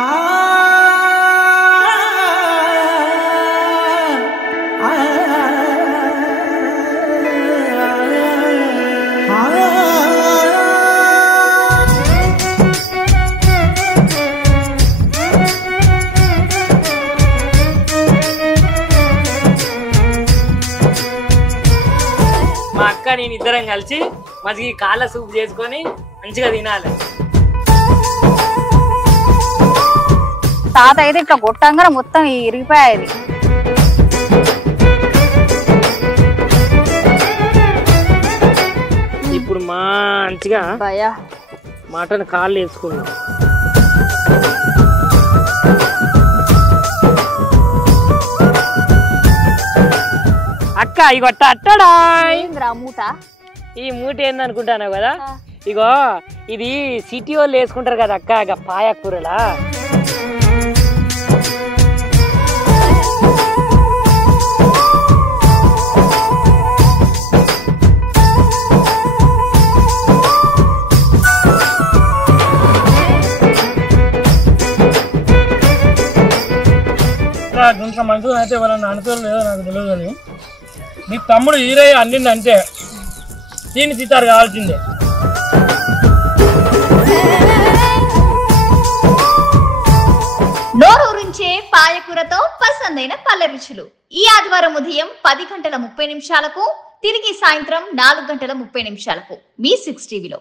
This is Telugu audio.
మా అక్క నేను ఇద్దరం కలిసి మంచిగా కాళ్ళ సూప్ చేసుకొని మంచిగా తినాలి. తాత అయితే ఇట్లా కొట్టంగా మొత్తం ఇరిగిపోయేది. ఇప్పుడు మంచిగా మటన్ కాళ్ళు వేసుకున్నాం. అక్క ఇగో అట్టడా మూట, ఈ మూట ఏందనుకుంటాను కదా, ఇగో ఇది సిటీ వాళ్ళు వేసుకుంటారు కదా అక్క, ఇక పాయకూరలా. ఇంకా మంచిగా అయితే ఎవరన్నా అనుకోరు లేదో నాకు తెలియదు, కానీ నీ తమ్ముడు హీరయ్య అన్నిందంటే దీన్ని సీతారు కావాల్సిందే. నోరూరించే పాయకూరతో పసందైన పల్లె రుచులు ఈ ఆదివారం ఉదయం 10:30 తిరిగి సాయంత్రం 4:30 మీ 6 టీవీలో.